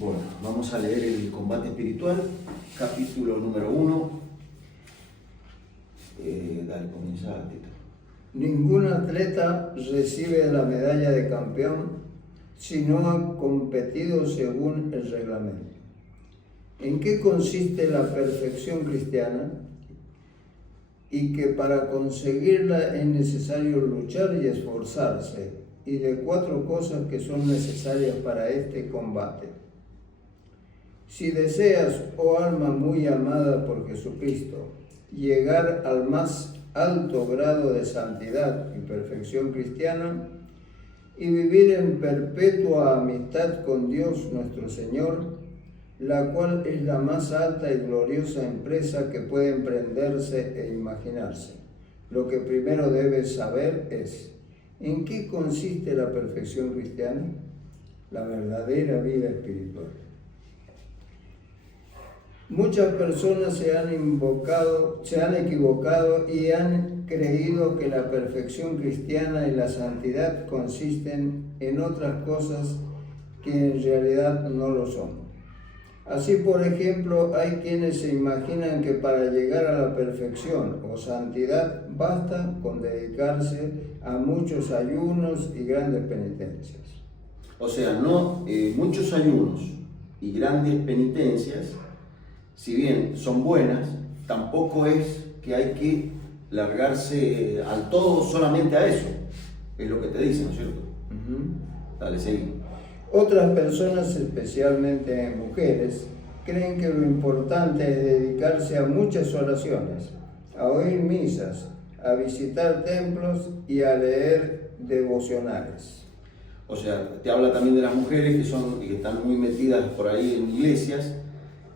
Bueno, vamos a leer el combate espiritual, capítulo número 1. Dale, comienza, Tito. Ningún atleta recibe la medalla de campeón si no ha competido según el reglamento. ¿En qué consiste la perfección cristiana? Y que para conseguirla es necesario luchar y esforzarse, y de 4 cosas que son necesarias para este combate. Si deseas, oh alma muy amada por Jesucristo, llegar al más alto grado de santidad y perfección cristiana, y vivir en perpetua amistad con Dios nuestro Señor, la cual es la más alta y gloriosa empresa que puede emprenderse e imaginarse. Lo que primero debes saber es, ¿en qué consiste la perfección cristiana? La verdadera vida espiritual. Muchas personas se han equivocado y han creído que la perfección cristiana y la santidad consisten en otras cosas que en realidad no lo son. Así, por ejemplo, hay quienes se imaginan que para llegar a la perfección o santidad basta con dedicarse a muchos ayunos y grandes penitencias. O sea, no muchos ayunos y grandes penitencias, si bien son buenas, tampoco es que hay que largarse al todo solamente a eso. Es lo que te dicen, ¿no es cierto? Dale, seguí. Otras personas, especialmente mujeres, creen que lo importante es dedicarse a muchas oraciones, a oír misas, a visitar templos y a leer devocionales. O sea, te habla también de las mujeres que están muy metidas por ahí en iglesias,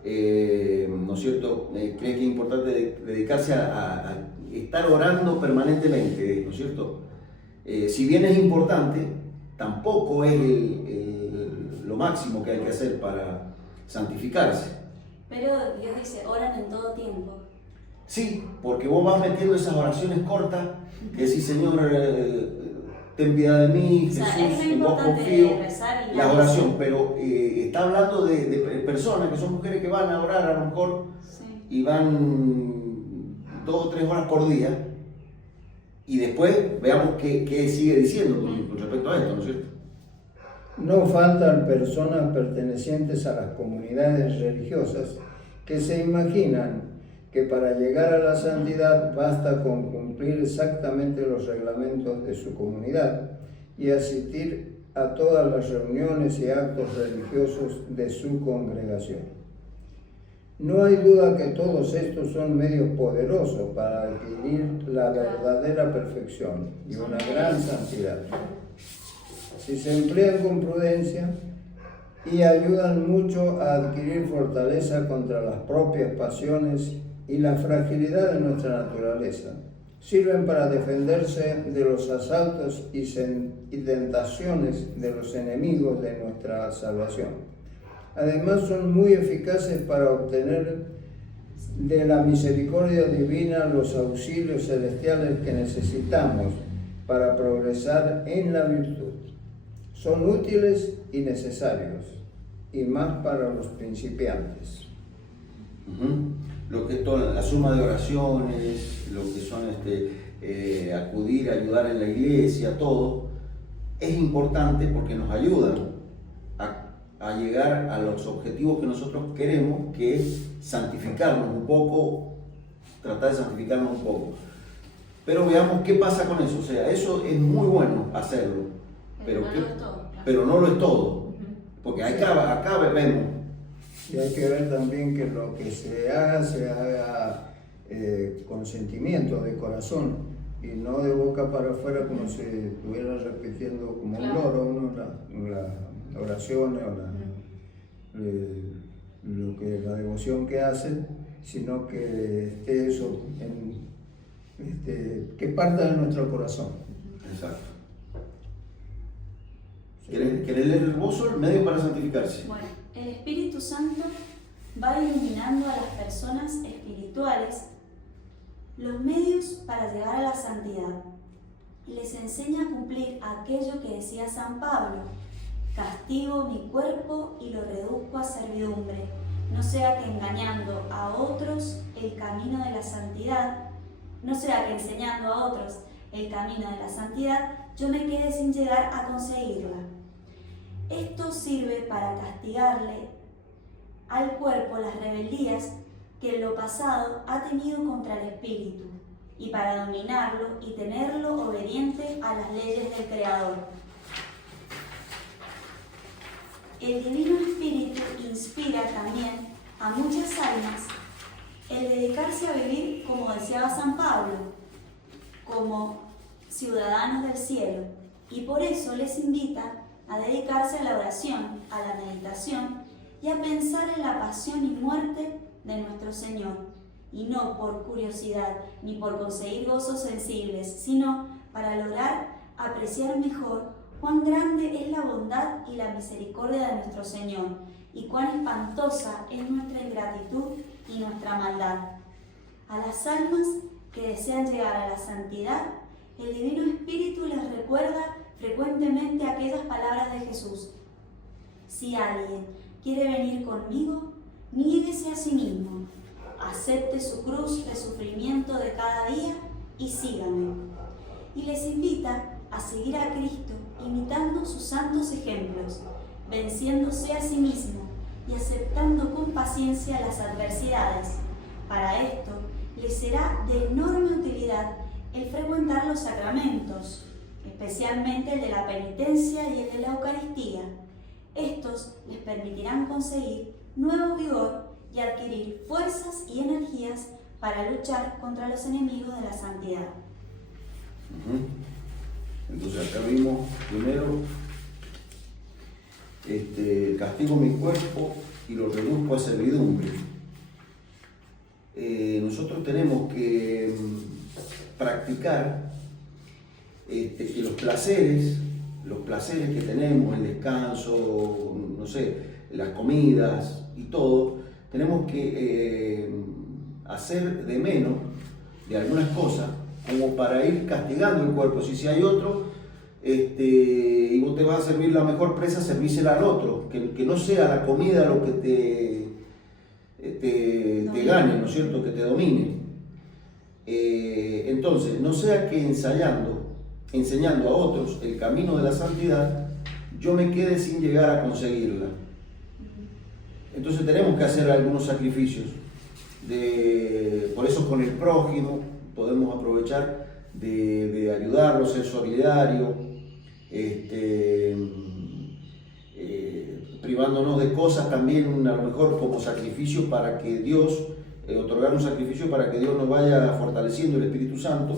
¿no es cierto? Cree que es importante dedicarse a estar orando permanentemente, ¿no es cierto? Si bien es importante, tampoco es lo máximo que hay que hacer para santificarse. Pero Dios dice, oran en todo tiempo. Sí, porque vos vas metiendo esas oraciones cortas, que decís, Señor, ten piedad de mí, O sea, Jesús, es muy en vos importante confío, rezar y la oración, pero está hablando de personas que son mujeres que van a orar a lo mejor y van 2 o 3 horas por día, y después veamos qué sigue diciendo con respecto a esto, ¿no es cierto? No faltan personas pertenecientes a las comunidades religiosas que se imaginan que para llegar a la santidad basta con cumplir exactamente los reglamentos de su comunidad y asistir a todas las reuniones y actos religiosos de su congregación. No hay duda que todos estos son medios poderosos para adquirir la verdadera perfección y una gran santidad. Si se emplean con prudencia y ayudan mucho a adquirir fortaleza contra las propias pasiones y la fragilidad de nuestra naturaleza, sirven para defenderse de los asaltos y tentaciones de los enemigos de nuestra salvación. Además, son muy eficaces para obtener de la misericordia divina los auxilios celestiales que necesitamos para progresar en la virtud. Son útiles y necesarios, y más para los principiantes. Lo que es toda la suma de oraciones, lo que son acudir, ayudar en la iglesia, todo, es importante porque nos ayudan a llegar a los objetivos que nosotros queremos, que es santificarnos un poco, tratar de santificarnos un poco. Pero veamos qué pasa con eso. O sea, eso es muy bueno hacerlo, pero no lo es todo, porque acá vemos. Y hay que ver también que lo que se haga con sentimiento, de corazón, y no de boca para afuera como si estuviera repitiendo como un loro uno la oración o la devoción que hace, sino que esté eso, que parta de nuestro corazón. Exacto. ¿Querés leer el gozo, el medio para santificarse? Bueno, el Espíritu Santo va iluminando a las personas espirituales los medios para llegar a la santidad y les enseña a cumplir aquello que decía San Pablo, castigo mi cuerpo y lo reduzco a servidumbre, no sea que engañando a otros el camino de la santidad, no sea que enseñando a otros el camino de la santidad, yo me quede sin llegar a conseguirla. Esto sirve para castigarle al cuerpo las rebeldías que en lo pasado ha tenido contra el espíritu, y para dominarlo y tenerlo obediente a las leyes del Creador. El Divino Espíritu inspira también a muchas almas el dedicarse a vivir, como deseaba San Pablo, como ciudadanos del cielo, y por eso les invita a dedicarse a la oración, a la meditación y a pensar en la pasión y muerte de nuestro Señor, y no por curiosidad ni por conseguir gozos sensibles, sino para lograr apreciar mejor cuán grande es la bondad y la misericordia de nuestro Señor, y cuán espantosa es nuestra ingratitud y nuestra maldad. A las almas que desean llegar a la santidad, el Divino Espíritu les recuerda frecuentemente aquellas palabras de Jesús: si alguien quiere venir conmigo, niéguese a sí mismo, acepte su cruz de sufrimiento de cada día y sígame. Y les invita a seguir a Cristo imitando sus santos ejemplos, venciéndose a sí mismo y aceptando con paciencia las adversidades. Para esto les será de enorme utilidad el frecuentar los sacramentos, especialmente el de la penitencia y el de la Eucaristía. Estos les permitirán conseguir nuevo vigor y adquirir fuerzas y energías para luchar contra los enemigos de la santidad. Entonces acá vimos primero, castigo mi cuerpo y lo reduzco a servidumbre. Nosotros tenemos que practicar que los placeres que tenemos, el descanso, no sé, las comidas y todo, tenemos que hacer de menos de algunas cosas como para ir castigando el cuerpo. Si hay otro y vos te vas a servir la mejor presa, servísela al otro, que no sea la comida lo que te gane, ¿no es cierto?, que te domine. Entonces, no sea que enseñando a otros el camino de la santidad, yo me quede sin llegar a conseguirla. Entonces tenemos que hacer algunos sacrificios. Por eso con el prójimo podemos aprovechar de ayudarlo, ser solidario, privándonos de cosas también a lo mejor como sacrificio para que Dios, otorgar un sacrificio para que Dios nos vaya fortaleciendo el Espíritu Santo,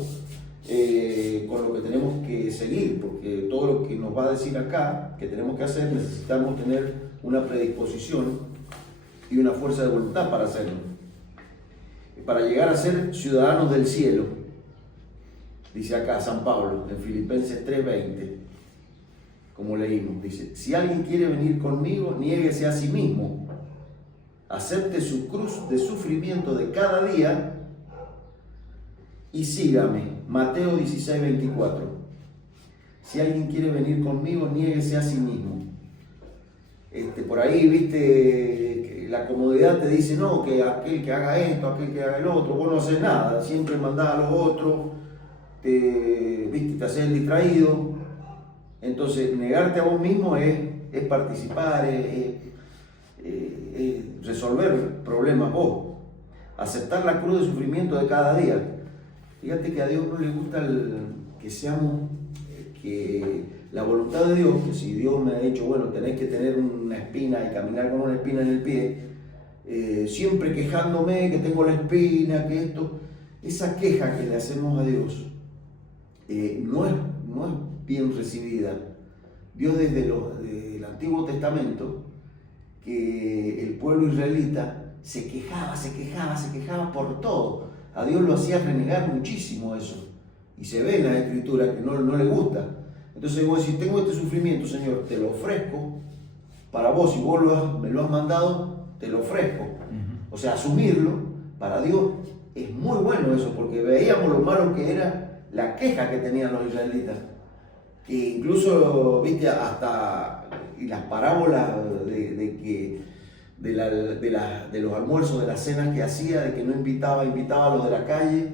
con lo que tenemos que seguir, porque todo lo que nos va a decir acá que tenemos que hacer, necesitamos tener una predisposición y una fuerza de voluntad para hacerlo, para llegar a ser ciudadanos del cielo. Dice acá San Pablo en Filipenses 3:20, como leímos, dice: si alguien quiere venir conmigo, niéguese a sí mismo, acepte su cruz de sufrimiento de cada día y sígame. Mateo 16:24. Si alguien quiere venir conmigo, niéguese a sí mismo. Por ahí, viste, la comodidad te dice, no, que aquel que haga esto, aquel que haga el otro, vos no haces nada, siempre mandás a los otros, te haces el distraído. Entonces, negarte a vos mismo es participar, es resolver problemas vos, aceptar la cruz de sufrimiento de cada día. Fíjate que a Dios no le gusta que seamos, que la voluntad de Dios, que si Dios me ha dicho, bueno, tenés que tener una espina y caminar con una espina en el pie, siempre quejándome que tengo la espina, que esto, esa queja que le hacemos a Dios no es bien recibida. Dios desde el Antiguo Testamento, que el pueblo israelita se quejaba por todo. A Dios lo hacía renegar muchísimo eso. Y se ve en la Escritura que no le gusta. Entonces vos decís, tengo este sufrimiento, Señor, te lo ofrezco para vos. Si vos me lo has mandado, te lo ofrezco. O sea, asumirlo para Dios es muy bueno eso, porque veíamos lo malo que era la queja que tenían los israelitas. Que incluso, viste, hasta y las parábolas de los almuerzos, de las cenas que hacía, de que no invitaba a los de la calle,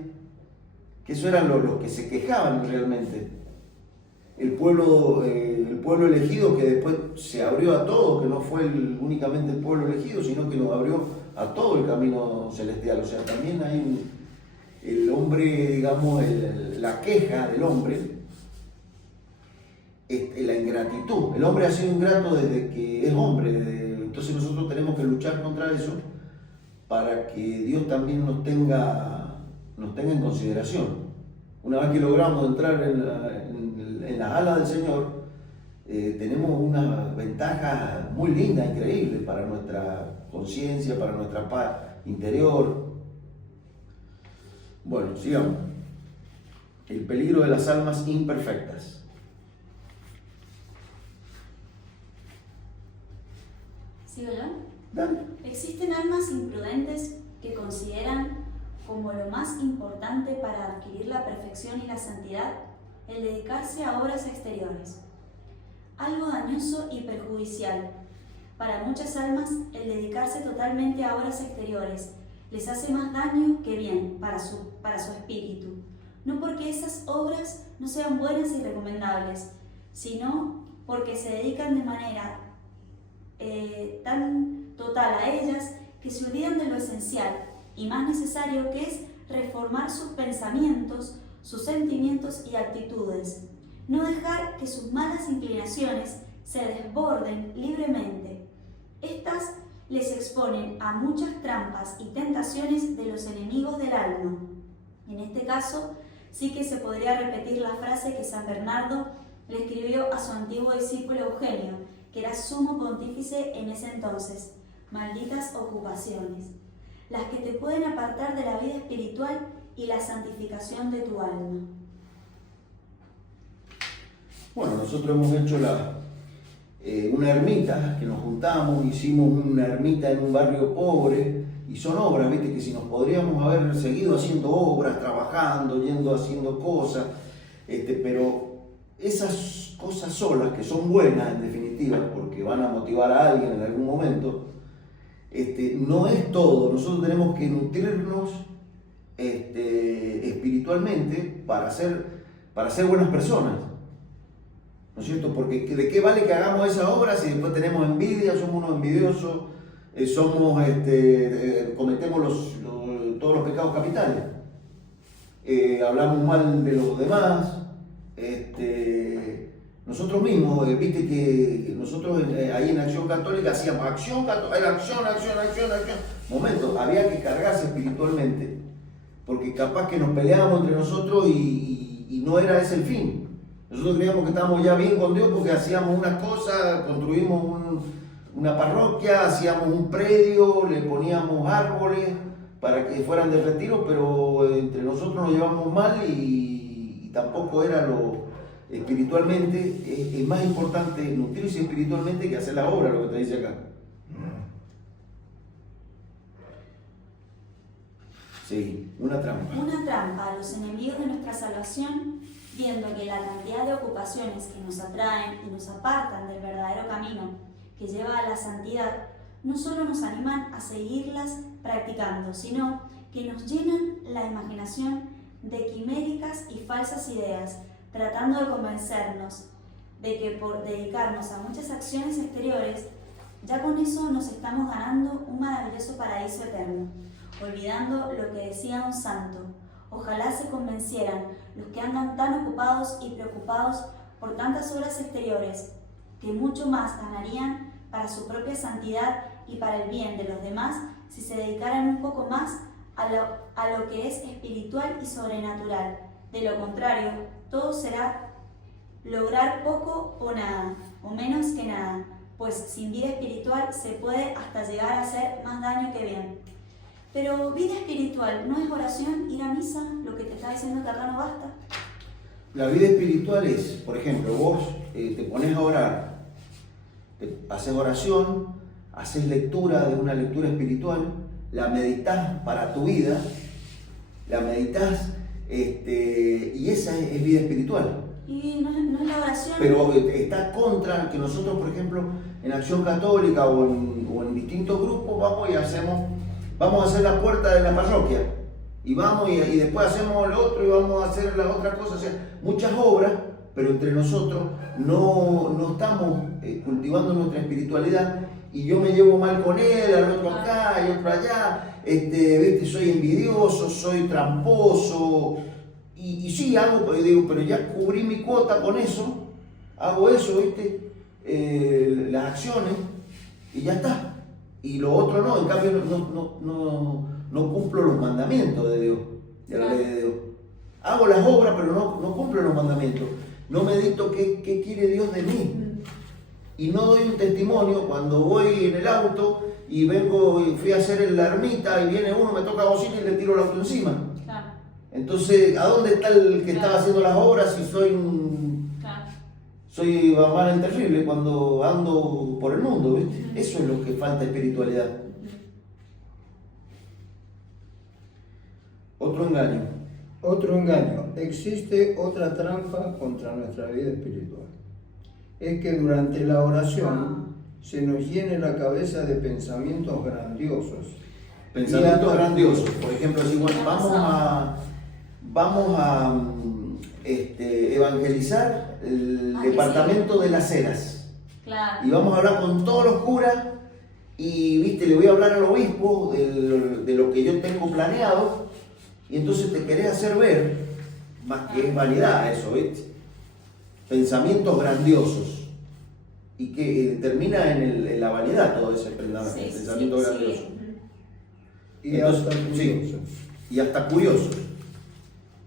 que eso eran los que se quejaban realmente. El pueblo elegido que después se abrió a todo, que no fue únicamente el pueblo elegido, sino que nos abrió a todo el camino celestial. O sea, también hay el hombre, digamos, la queja del hombre, la ingratitud. El hombre ha sido ingrato desde que es hombre, entonces nosotros tenemos que luchar contra eso para que Dios también nos tenga en consideración. Una vez que logramos entrar en las alas del Señor, tenemos unas ventajas muy lindas, increíbles para nuestra conciencia, para nuestra paz interior. Bueno, sigamos. El peligro de las almas imperfectas. ¿Sigo yo? Dale. Existen almas imprudentes que consideran como lo más importante para adquirir la perfección y la santidad el dedicarse a obras exteriores. Algo dañoso y perjudicial. Para muchas almas, el dedicarse totalmente a obras exteriores les hace más daño que bien para su espíritu. No porque esas obras no sean buenas y recomendables, sino porque se dedican de manera tan total a ellas que se olvidan de lo esencial y más necesario, que es reformar sus pensamientos, sus sentimientos y actitudes. No dejar que sus malas inclinaciones se desborden libremente. Estas les exponen a muchas trampas y tentaciones de los enemigos del alma. En este caso, sí que se podría repetir la frase que San Bernardo le escribió a su antiguo discípulo Eugenio, que era sumo pontífice en ese entonces: malditas ocupaciones, las que te pueden apartar de la vida espiritual y la santificación de tu alma. Bueno, nosotros hemos hecho una ermita, que nos juntamos, hicimos una ermita en un barrio pobre, y son obras, viste, que si nos podríamos haber seguido haciendo obras, trabajando, haciendo cosas, pero esas cosas solas, que son buenas en definitiva, porque van a motivar a alguien en algún momento, no es todo. Nosotros tenemos que nutrirnos espiritualmente para ser buenas personas, ¿no es cierto? Porque ¿de qué vale que hagamos esa obra si después tenemos envidia, somos unos envidiosos, cometemos todos los pecados capitales, hablamos mal de los demás, nosotros mismos, viste que nosotros ahí en Acción Católica hacíamos acción, momento, había que cargarse espiritualmente, porque capaz que nos peleábamos entre nosotros y no era ese el fin. Nosotros creíamos que estábamos ya bien con Dios porque hacíamos una cosa, construimos una parroquia, hacíamos un predio, le poníamos árboles para que fueran de retiro, pero entre nosotros nos llevamos mal y tampoco era espiritualmente. Es más importante nutrirse espiritualmente que hacer la obra, lo que te dice acá. Sí, una trampa. Una trampa a los enemigos de nuestra salvación, viendo que la cantidad de ocupaciones que nos atraen y nos apartan del verdadero camino que lleva a la santidad, no solo nos animan a seguirlas practicando, sino que nos llenan la imaginación de quiméricas y falsas ideas, tratando de convencernos de que por dedicarnos a muchas acciones exteriores, ya con eso nos estamos ganando un maravilloso paraíso eterno, olvidando lo que decía un santo: ojalá se convencieran los que andan tan ocupados y preocupados por tantas obras exteriores, que mucho más ganarían para su propia santidad y para el bien de los demás si se dedicaran un poco más a lo que es espiritual y sobrenatural. De lo contrario, todo será lograr poco o nada, o menos que nada, pues sin vida espiritual se puede hasta llegar a hacer más daño que bien. Pero vida espiritual no es oración, ir a misa, lo que te está diciendo Carrano basta. La vida espiritual es, por ejemplo, vos te pones a orar, haces oración, haces lectura de una lectura espiritual, la meditas para tu vida, la meditas, y esa es vida espiritual. Y no es la oración. Pero está contra que nosotros, por ejemplo, en Acción Católica o en distintos grupos vamos y vamos a hacer la puerta de la parroquia y vamos y después hacemos lo otro y vamos a hacer la otra cosa, o sea, muchas obras, pero entre nosotros no estamos cultivando nuestra espiritualidad y yo me llevo mal con él, al otro acá y otro allá, ¿viste? Soy envidioso, soy tramposo y sí hago, pero digo, pero ya cubrí mi cuota con eso, hago eso, ¿viste? Las acciones y ya está. Y lo otro no, en cambio no cumplo los mandamientos de Dios, de la ley de Dios. Hago las obras, pero no cumplo los mandamientos. No medito qué quiere Dios de mí. Y no doy un testimonio cuando voy en el auto y vengo y fui a hacer en la ermita y viene uno, me toca bocina y le tiro el auto encima. Claro. Entonces, ¿a dónde está el que estaba haciendo las obras si soy soy mal y terrible cuando ando por el mundo, ¿viste? Eso es lo que falta espiritualidad. Otro engaño. Otro engaño. Existe otra trampa contra nuestra vida espiritual. Es que durante la oración se nos llene la cabeza de pensamientos grandiosos. Pensamientos grandiosos. Por ejemplo, si bueno, vamos a evangelizar el departamento de las Heras. Claro. Y vamos a hablar con todos los curas y, ¿viste? Le voy a hablar al obispo de lo que yo tengo planeado y entonces te querés hacer ver, más que es vanidad eso, ¿viste? Pensamientos grandiosos y que termina en la vanidad todo ese pensamiento grandioso. Y entonces, hasta curiosos. Y hasta curiosos.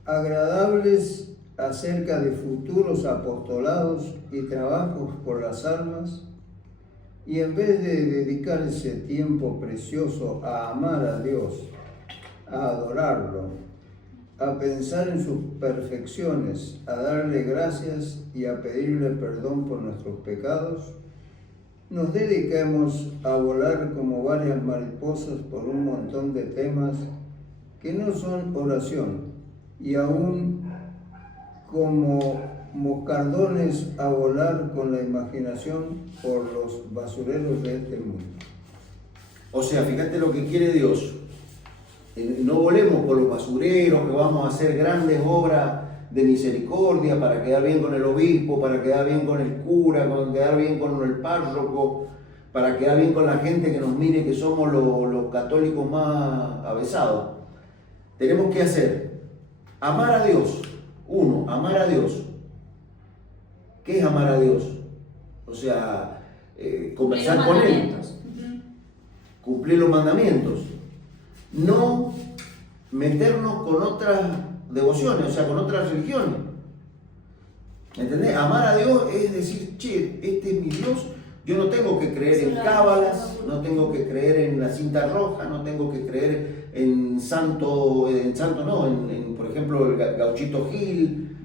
Agradables acerca de futuros apostolados y trabajos por las almas, y en vez de dedicar ese tiempo precioso a amar a Dios, a adorarlo, a pensar en sus perfecciones, a darle gracias y a pedirle perdón por nuestros pecados, nos dediquemos a volar como varias mariposas por un montón de temas que no son oración, y aún como moscardones a volar con la imaginación por los basureros de este mundo. O sea, fíjate lo que quiere Dios. No volemos por los basureros, que vamos a hacer grandes obras de misericordia para quedar bien con el obispo, para quedar bien con el cura, para quedar bien con el párroco, para quedar bien con la gente que nos mire que somos los católicos más avesados. Tenemos que hacer amar a Dios. Uno, amar a Dios. ¿Qué es amar a Dios? O sea, conversar con Él. Cumplir los mandamientos. No meternos con otras devociones, o sea, con otras religiones. ¿Entendés? Amar a Dios es decir, che, este es mi Dios. Yo no tengo que creer en cábalas, no tengo que creer en la cinta roja, no tengo que creer en por ejemplo, el Gauchito Gil,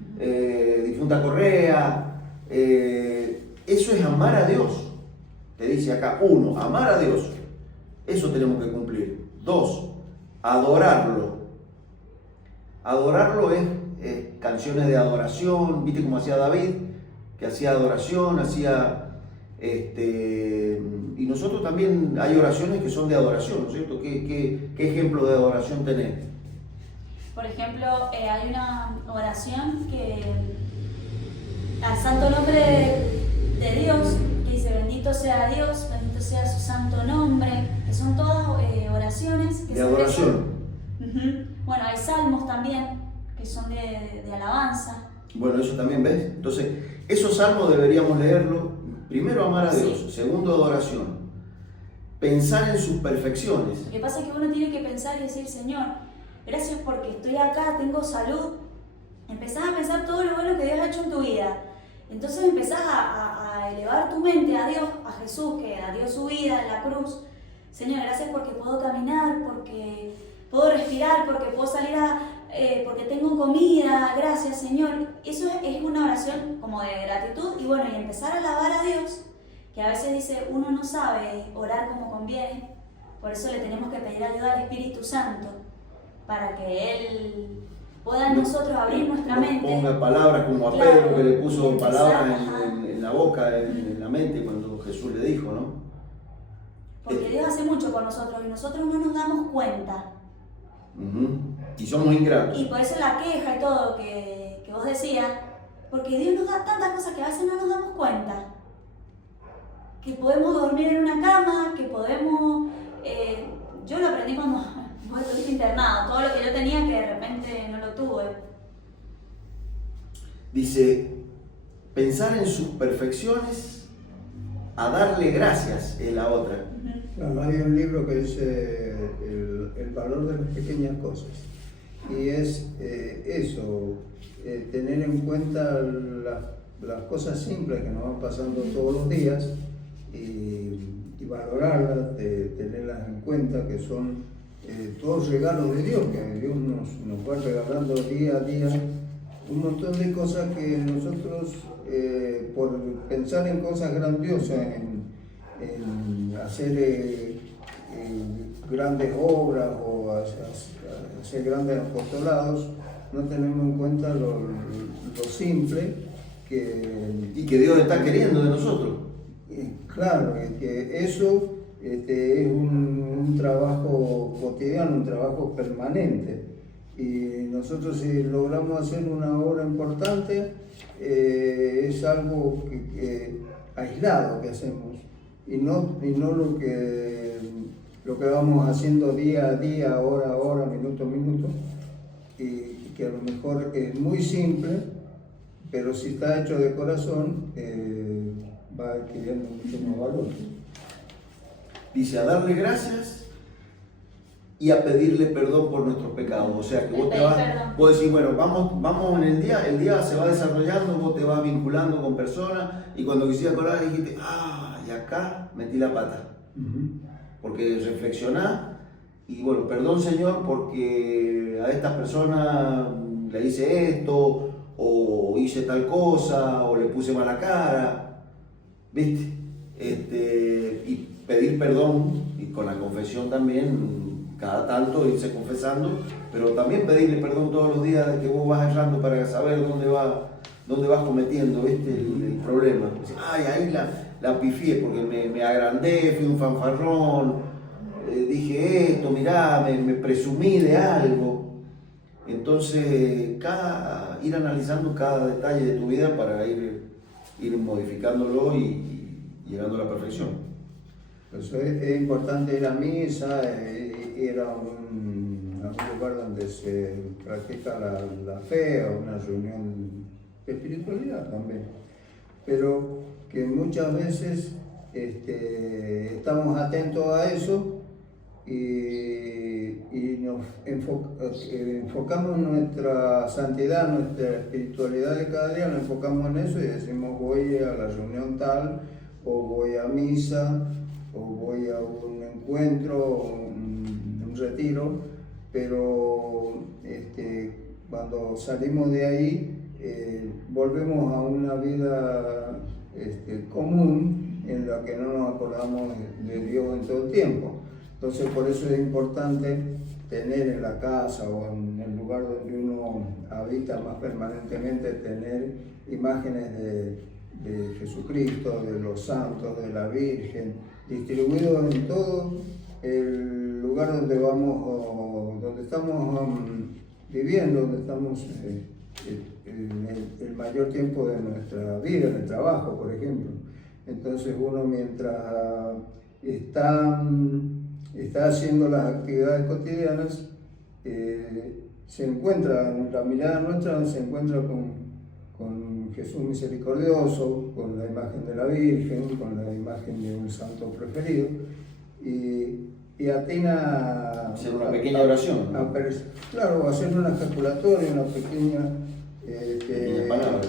Difunta Correa. Eso es amar a Dios. Te dice acá, uno, amar a Dios. Eso tenemos que cumplir. Dos, adorarlo. Adorarlo es canciones de adoración, viste como hacía David, que hacía adoración, y nosotros también hay oraciones que son de adoración, ¿no es cierto? ¿Qué ejemplo de adoración tenés? Por ejemplo, hay una oración que al santo nombre de Dios, que dice bendito sea Dios, bendito sea su santo nombre, que son todas oraciones que de adoración. Bueno, hay salmos también, que son de alabanza. Bueno, eso también, ¿ves? Entonces, esos salmos deberíamos leerlo. Primero, amar a Dios. Sí. Segundo, adoración. Pensar en sus perfecciones. Lo que pasa es que uno tiene que pensar y decir, Señor, gracias porque estoy acá, tengo salud. Empezás a pensar todo lo bueno que Dios ha hecho en tu vida. Entonces empezás a elevar tu mente a Dios, a Jesús, que dio su vida en la cruz. Señor, gracias porque puedo caminar, porque puedo respirar, porque puedo salir porque tengo comida, gracias Señor. Eso es una oración como de gratitud y bueno, y empezar a alabar a Dios, que a veces dice uno no sabe orar como conviene, por eso le tenemos que pedir ayuda al Espíritu Santo, para que Él pueda nosotros abrir nuestra mente. Ponga palabras como a Claro, Pedro, que le puso y empezar, palabras ajá. en la boca, en la mente, cuando Jesús le dijo, ¿no? Porque Dios hace mucho por nosotros y nosotros no nos damos cuenta. Y somos ingratos. Y por eso la queja y todo que vos decías, porque Dios nos da tantas cosas que a veces no nos damos cuenta. Que podemos dormir en una cama, que podemos... yo lo aprendí cuando vos estuviste internado, todo lo que yo tenía que de repente no lo tuve. Dice, pensar en sus perfecciones, a darle gracias es la otra. Claro, hay un libro que dice el valor de las pequeñas cosas. Y es eso, tener en cuenta las cosas simples que nos van pasando todos los días y valorarlas, tenerlas en cuenta, que son todos regalos de Dios, que Dios nos va regalando día a día un montón de cosas que nosotros, por pensar en cosas grandiosas, en hacer grandes obras o hacer grandes apostolados, no tenemos en cuenta lo simple Y que Dios está queriendo de nosotros. Claro, que eso es un trabajo cotidiano, un trabajo permanente. Y nosotros, si logramos hacer una obra importante, es algo aislado que hacemos y no lo que vamos haciendo día a día, hora a hora, minuto a minuto, y que a lo mejor es muy simple, pero si está hecho de corazón, va adquiriendo mucho más valor. Dice, a darle gracias y a pedirle perdón por nuestros pecados. O sea que vos vos decís, bueno, vamos en el día se va desarrollando, vos te vas vinculando con personas y cuando quisieras acordar dijiste, y acá metí la pata. Porque reflexionás y bueno, perdón Señor porque a estas personas le hice esto o hice tal cosa o le puse mala cara, ¿viste? Y pedir perdón y con la confesión también, cada tanto irse confesando, pero también pedirle perdón todos los días de que vos vas errando para saber dónde vas cometiendo, ¿viste? El problema. Ahí la pifié porque me agrandé, fui un fanfarrón, dije esto, mirá, me presumí de algo. Entonces, ir analizando cada detalle de tu vida para ir modificándolo y llegando a la perfección. Eso es importante ir a misa, ir a un lugar donde se practica la fe, o una reunión de espiritualidad también. Pero que muchas veces estamos atentos a eso y nos enfocamos nuestra santidad, nuestra espiritualidad de cada día, nos enfocamos en eso y decimos voy a la reunión tal, o voy a misa, o voy a un encuentro, un retiro, pero cuando salimos de ahí volvemos a una vida común en la que no nos acordamos de Dios en todo el tiempo. Entonces por eso es importante tener en la casa o en el lugar donde uno habita más permanentemente, tener imágenes de Jesucristo, de los santos, de la Virgen, distribuidos en todo el lugar donde donde estamos viviendo, donde estamos el mayor tiempo de nuestra vida, en el trabajo, por ejemplo. Entonces uno mientras está haciendo las actividades cotidianas, se encuentra, la mirada nuestra se encuentra con Jesús misericordioso, con la imagen de la Virgen, con la imagen de un santo preferido, y atina a hacer una pequeña oración. Claro, hacer una ejaculatoria, una pequeña palabra.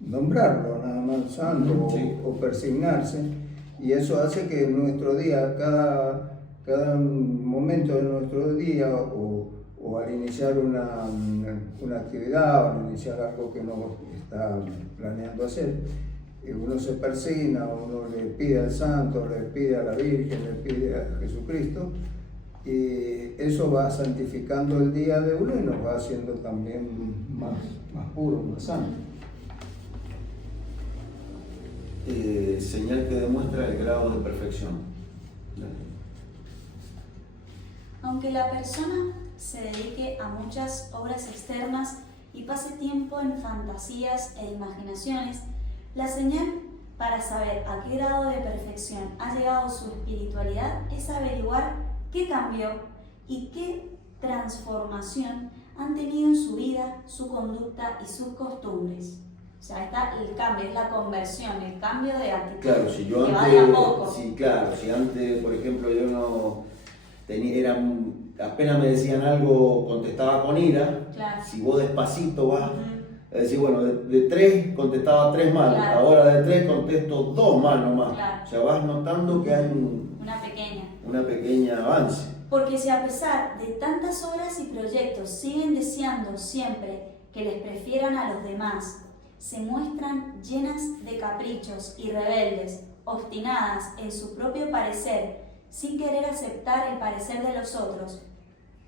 Nombrarlo nada más santo, sí, o persignarse, y eso hace que en nuestro día, cada momento de nuestro día, o al iniciar una actividad, o al iniciar algo que uno está planeando hacer, uno se persigna, uno le pide al santo, le pide a la Virgen, le pide a Jesucristo, Y eso va santificando el día de uno y nos va haciendo también más puro, más santo. Señal que demuestra el grado de perfección. Aunque la persona se dedique a muchas obras externas y pase tiempo en fantasías e imaginaciones, la señal para saber a qué grado de perfección ha llegado su espiritualidad es averiguar qué cambió y qué transformación han tenido en su vida, su conducta y sus costumbres. O sea, está el cambio, es la conversión, el cambio de actitud. Claro, si yo que antes, va de a poco. sí, claro, si antes, por ejemplo, yo no tenía, apenas me decían algo, contestaba con ira. Claro. Si vos despacito vas, es decir, bueno, de 3 contestaba 3 mal, Claro. ahora de 3 contesto 2 mal nomás. Claro. O sea, vas notando que hay Una pequeña avance. Porque si a pesar de tantas obras y proyectos siguen deseando siempre que les prefieran a los demás, se muestran llenas de caprichos y rebeldes, obstinadas en su propio parecer, sin querer aceptar el parecer de los otros,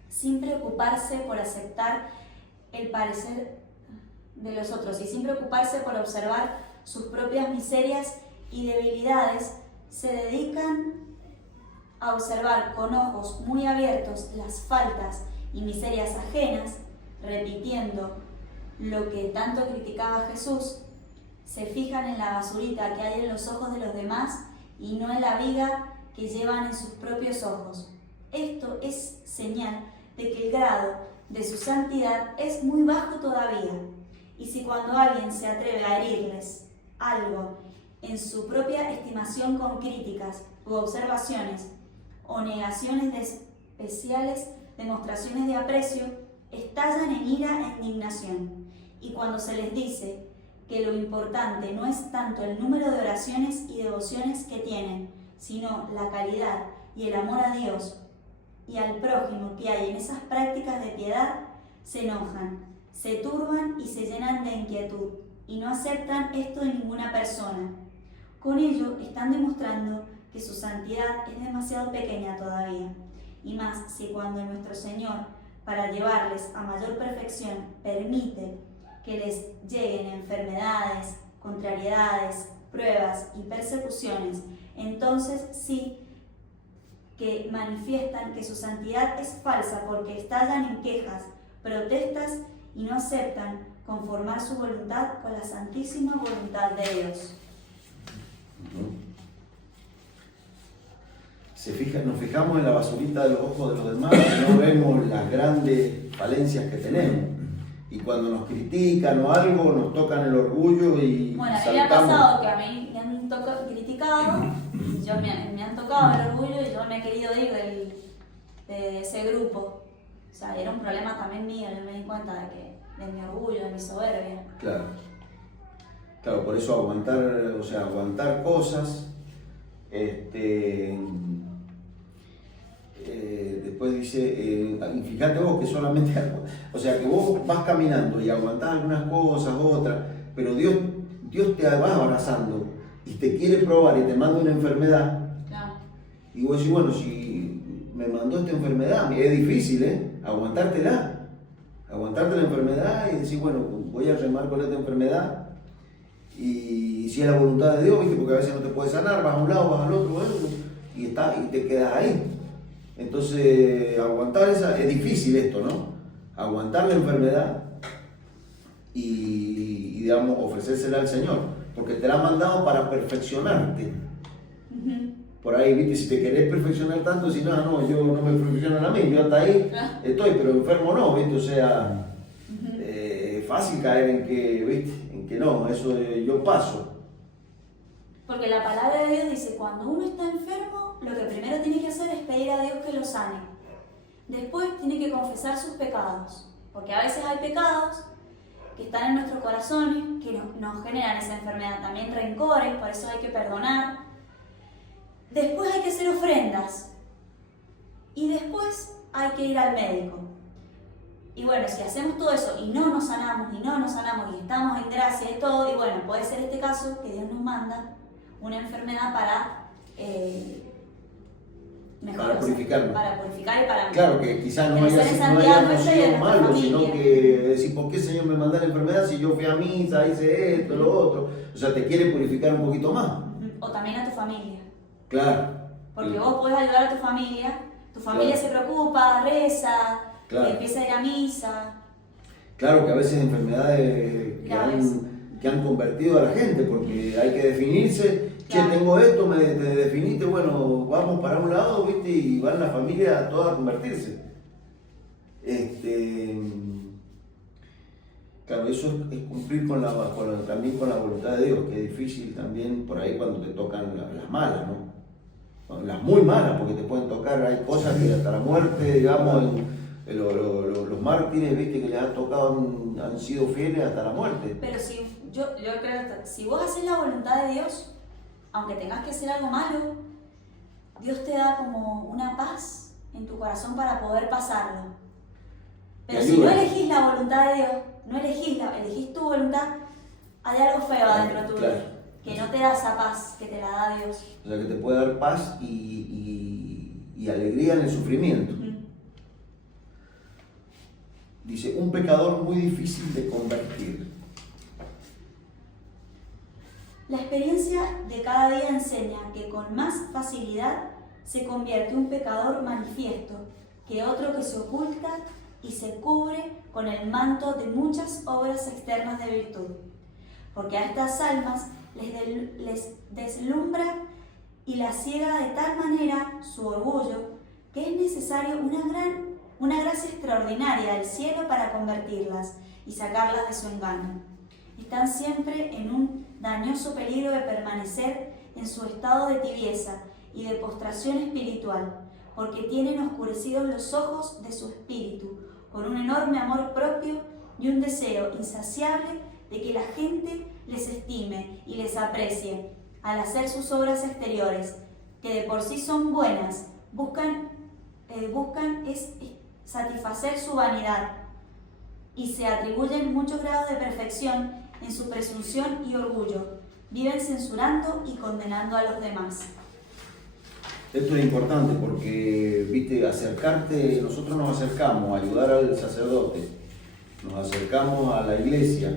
sin preocuparse por aceptar el parecer de los otros y sin preocuparse por observar sus propias miserias y debilidades, se dedican a observar con ojos muy abiertos las faltas y miserias ajenas, repitiendo lo que tanto criticaba Jesús, se fijan en la basurita que hay en los ojos de los demás y no en la viga que llevan en sus propios ojos. Esto es señal de que el grado de su santidad es muy bajo todavía, y si cuando alguien se atreve a herirles algo en su propia estimación con críticas u observaciones o negaciones de especiales demostraciones de aprecio, estallan en ira e indignación. Y cuando se les dice que lo importante no es tanto el número de oraciones y devociones que tienen, sino la calidad y el amor a Dios y al prójimo que hay en esas prácticas de piedad, se enojan, se turban y se llenan de inquietud, y no aceptan esto de ninguna persona. Con ello están demostrando que su santidad es demasiado pequeña todavía, y más si cuando nuestro Señor, para llevarles a mayor perfección, permite que les lleguen enfermedades, contrariedades, pruebas y persecuciones, entonces sí que manifiestan que su santidad es falsa, porque estallan en quejas, protestas y no aceptan conformar su voluntad con la santísima voluntad de Dios. Nos fijamos en la basurita de los ojos de los demás y no vemos las grandes falencias que tenemos. Y cuando nos critican o algo, nos tocan el orgullo y bueno, a mí me ha pasado que a mí me han criticado, y me han tocado el orgullo y yo me he querido ir de ese grupo. O sea, era un problema también mío, yo me di cuenta de mi orgullo, de mi soberbia. Claro. Claro, por eso aguantar cosas, después dice, fíjate vos que solamente, o sea, que vos vas caminando y aguantás algunas cosas, otras, pero Dios te va abrazando y te quiere probar y te manda una enfermedad. Claro. Y vos decís, bueno, si me mandó esta enfermedad, es difícil, aguantarte la enfermedad y decir, bueno, voy a remar con esta enfermedad. Y si es la voluntad de Dios, ¿viste? Porque a veces no te puedes sanar, vas a un lado, vas al otro, y te quedas ahí. Entonces, aguantar es difícil esto, ¿no? Aguantar la enfermedad y digamos, ofrecérsela al Señor, porque te la ha mandado para perfeccionarte. Por ahí, ¿viste? Si te querés perfeccionar tanto, si no, yo no me perfeccionan a mí, yo hasta ahí estoy, pero enfermo no, ¿viste? O sea, es fácil caer en que, ¿viste? En que no, eso yo paso. Porque la palabra de Dios dice, cuando uno está enfermo, lo que primero tiene que hacer es pedir a Dios que lo sane. Después tiene que confesar sus pecados, porque a veces hay pecados que están en nuestros corazones, que nos generan esa enfermedad, también rencores, por eso hay que perdonar. Después hay que hacer ofrendas, y después hay que ir al médico. Y bueno, si hacemos todo eso y no nos sanamos, y estamos en gracia y todo, y bueno, puede ser este caso que Dios nos manda una enfermedad para mejor, para o sea, purificarme. para purificar y para Claro, que quizás no crecer haya, en no santidad hayamos nuestra y de sido nuestra malos, sino familia. que decir, ¿por qué Señor me manda la enfermedad si yo fui a misa, hice esto, lo otro? O sea, te quiere purificar un poquito más. O también a tu familia. Claro. Porque vos podés ayudar a tu familia Claro. se preocupa, reza, Claro. empieza a ir a misa. Claro que a veces enfermedades Graves. que han convertido a la gente, porque hay que definirse, Claro. che, tengo esto, te definiste, bueno, vamos para un lado, ¿viste? Y van la familia toda a convertirse. Claro, eso es cumplir también con la voluntad de Dios, que es difícil también por ahí cuando te tocan las malas, ¿no? Las muy malas, porque te pueden tocar, hay cosas que hasta la muerte, digamos, los mártires, viste, que les ha tocado, han sido fieles hasta la muerte. Pero si yo creo que si vos haces la voluntad de Dios, aunque tengas que hacer algo malo, Dios te da como una paz en tu corazón para poder pasarlo. Pero si no elegís la voluntad de Dios, no elegís tu voluntad, hay algo feo adentro tuyo, claro, que no te da esa paz que te la da Dios. O sea, que te puede dar paz y alegría en el sufrimiento. Dice, un pecador muy difícil de convertir. La experiencia de cada día enseña que con más facilidad se convierte un pecador manifiesto que otro que se oculta y se cubre con el manto de muchas obras externas de virtud, porque a estas almas les deslumbra y las ciega de tal manera su orgullo que es necesario una gracia extraordinaria del cielo para convertirlas y sacarlas de su engaño. Están siempre en un dañoso peligro de permanecer en su estado de tibieza y de postración espiritual, porque tienen oscurecidos los ojos de su espíritu con un enorme amor propio y un deseo insaciable de que la gente les estime y les aprecie al hacer sus obras exteriores, que de por sí son buenas, buscan es satisfacer su vanidad y se atribuyen muchos grados de perfección en su presunción y orgullo, viven censurando y condenando a los demás. Esto es importante porque, viste, nosotros nos acercamos a ayudar al sacerdote, nos acercamos a la iglesia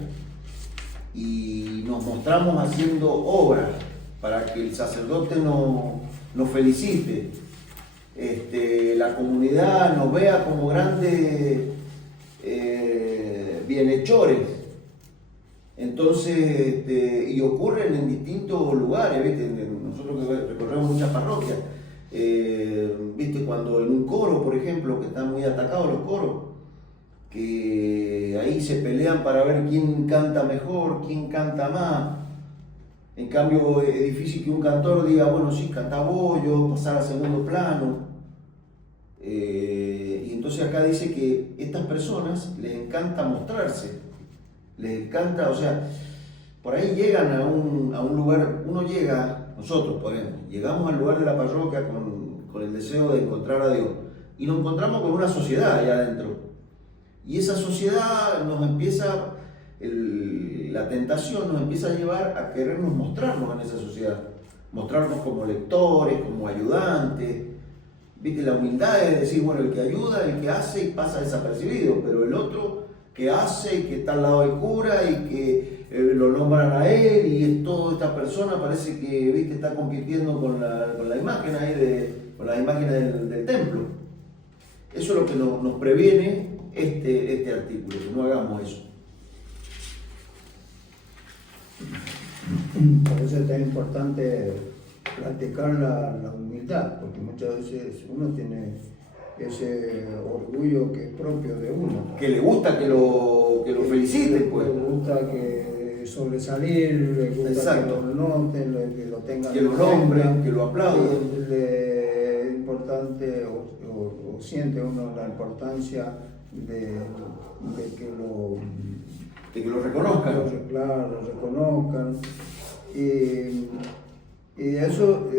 y nos mostramos haciendo obras para que el sacerdote nos felicite, la comunidad nos vea como grandes bienhechores. Entonces, y ocurren en distintos lugares, ¿viste? Nosotros que recorremos muchas parroquias, ¿viste? Cuando en un coro, por ejemplo, que están muy atacados los coros, que ahí se pelean para ver quién canta mejor, quién canta más. En cambio, es difícil que un cantor diga, bueno, sí, canta vos, yo pasar a segundo plano. Y entonces acá dice que estas personas les encanta mostrarse, les encanta, o sea, por ahí llegan a un lugar, nosotros por ejemplo, llegamos al lugar de la parroquia con el deseo de encontrar a Dios y nos encontramos con una sociedad allá adentro. Y esa sociedad la tentación nos empieza a llevar a querernos mostrarnos en esa sociedad, mostrarnos como lectores, como ayudantes. ¿Viste? La humildad es decir, bueno, el que ayuda, el que hace y pasa desapercibido, pero el otro que hace y que está al lado del cura y que lo nombran a él y es toda esta persona, parece que, ¿viste? Está compitiendo con la imagen ahí con las imágenes del templo. Eso es lo que nos previene este artículo, que no hagamos eso. Por eso es tan importante practicar la humildad, porque muchas veces uno tiene ese orgullo que es propio de uno. Que le gusta que lo feliciten, pues. Le gusta que sobresalir, le gusta Exacto. que lo noten, que lo tengan. Que lo nombren, que lo aplaudan. Es importante, o siente uno la importancia de que lo reconozcan. Lo reconozcan. Y eso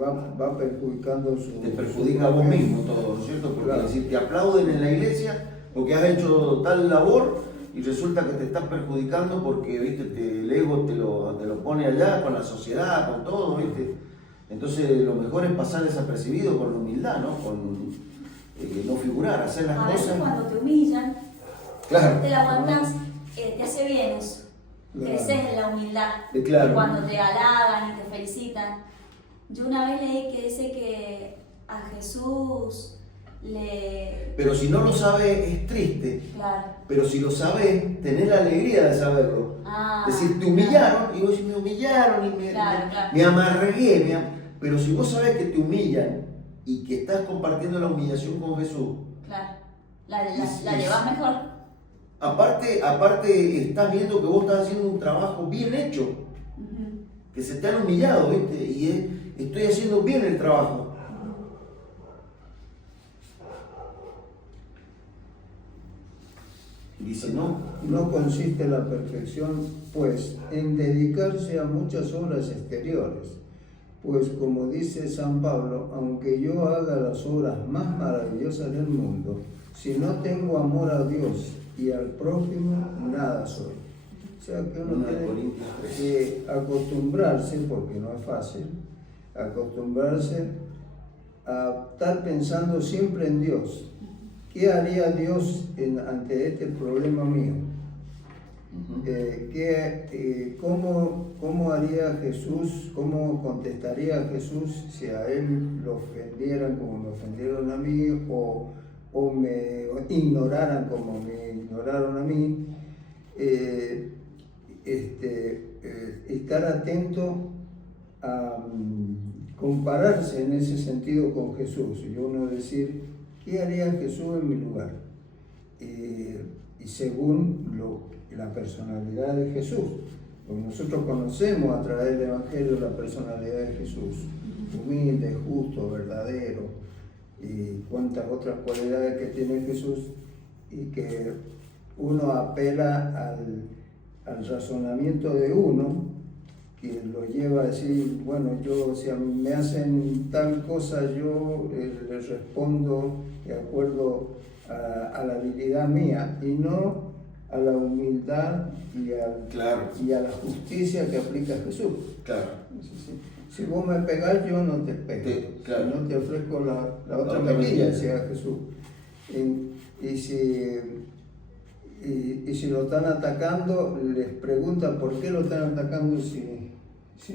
va perjudicando su... Te perjudica a vos mismo todo, ¿no es cierto? Porque claro. Si te aplauden en la iglesia porque has hecho tal labor y resulta que te estás perjudicando porque, ¿viste? El ego te lo pone allá con la sociedad, con todo, ¿viste? Entonces lo mejor es pasar desapercibido con humildad, ¿no? Con no figurar, hacer las A veces cosas. cuando te humillan, Claro. te la aguantas, te hace bien eso. Claro. Creces en la humildad. Claro. Y cuando te halagan y te felicitan. Yo una vez leí que dice que a Jesús le... Pero si no lo sabes, es triste. Claro. Pero si lo sabes, tenés la alegría de saberlo. Ah, Es decir, te humillaron, y vos decís, me humillaron y Claro. me amargué. Pero si vos sabés que te humillan y que estás compartiendo la humillación con Jesús, Claro. La llevas mejor. aparte estás viendo que vos estás haciendo un trabajo bien hecho, Ujú. que se te han humillado, ¿viste? Estoy haciendo bien el trabajo. Dice, no, No consiste la perfección, pues, en dedicarse a muchas obras exteriores. Pues, como dice San Pablo, aunque yo haga las obras más maravillosas del mundo, si no tengo amor a Dios y al prójimo, nada soy. O sea que uno 1 tiene Corintios 3. que acostumbrarse, porque no es fácil, acostumbrarse a estar pensando siempre en Dios. ¿Qué haría Dios ante este problema mío? ¿Cómo haría Jesús, cómo contestaría Jesús si a él lo ofendieran como me ofendieron a mí o me ignoraran como me ignoraron a mí? Estar atento a compararse en ese sentido con Jesús y uno decir, ¿qué haría Jesús en mi lugar? Y según la personalidad de Jesús, pues nosotros conocemos a través del Evangelio la personalidad de Jesús, humilde, justo, verdadero, y cuántas otras cualidades que tiene Jesús, y que uno apela al razonamiento de uno, que lo lleva a decir, bueno, si me hacen tal cosa, yo les respondo de acuerdo a la habilidad mía y no a la humildad Claro. y a la justicia que aplica Jesús. Claro. Si vos me pegás, yo no te pego. Claro. No te ofrezco la otra otra mejilla, mejilla. decía Jesús. Y si lo están atacando, les preguntan por qué lo están atacando si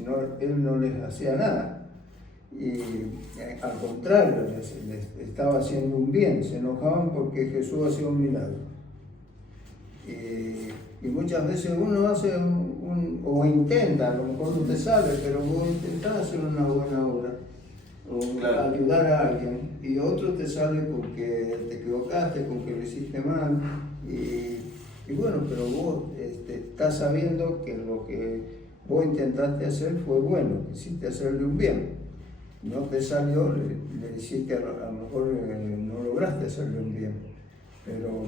no, él no les hacía nada. Y al contrario, les estaba haciendo un bien, se enojaban porque Jesús hacía un milagro. Y muchas veces uno hace o intenta, a lo mejor no te sale, pero vos intentás hacer una buena obra o Claro. ayudar a alguien, y otro te sale porque te equivocaste, con que lo hiciste mal, y bueno, pero vos estás sabiendo que lo que vos intentaste hacer fue bueno, quisiste hacerle un bien. No te salió, le hiciste, a lo mejor no lograste hacerle un bien, pero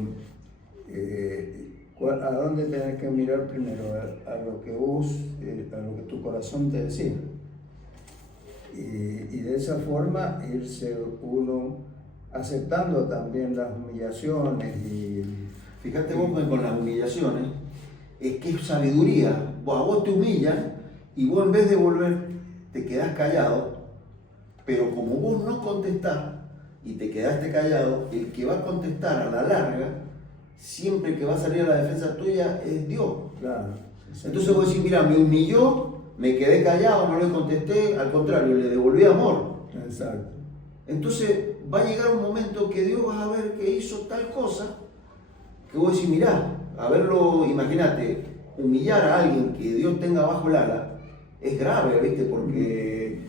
¿a dónde tenés que mirar primero? A lo que vos, a lo que tu corazón te decía. Y de esa forma irse uno aceptando también las humillaciones Fíjate vos que con las humillaciones, es que es sabiduría. A vos te humillan y vos en vez de volver te quedás callado, pero como vos no contestás y te quedaste callado, el que va a contestar a la larga, siempre que va a salir a la defensa tuya es Dios. Claro. Entonces vos decís, mira, me humilló, me quedé callado, no le contesté, al contrario, le devolví amor. Exacto. Entonces va a llegar un momento que Dios va a ver que hizo tal cosa, que vos decís, mirá, a verlo, imagínate, humillar a alguien que Dios tenga bajo el ala, es grave, ¿viste? Porque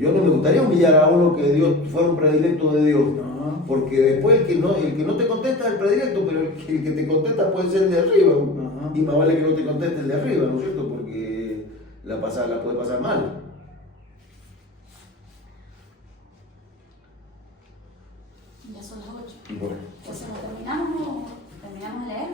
yo no me gustaría humillar a uno que Dios fuera un predilecto de Dios. No. Porque después el que no te contesta es el predilecto, pero el que te contesta puede ser el de arriba. Ajá. Y más vale que no te conteste el de arriba, ¿no es cierto? Porque la puede pasar mal. Ya son las 8. Bueno. Entonces, ¿lo terminamos de leer?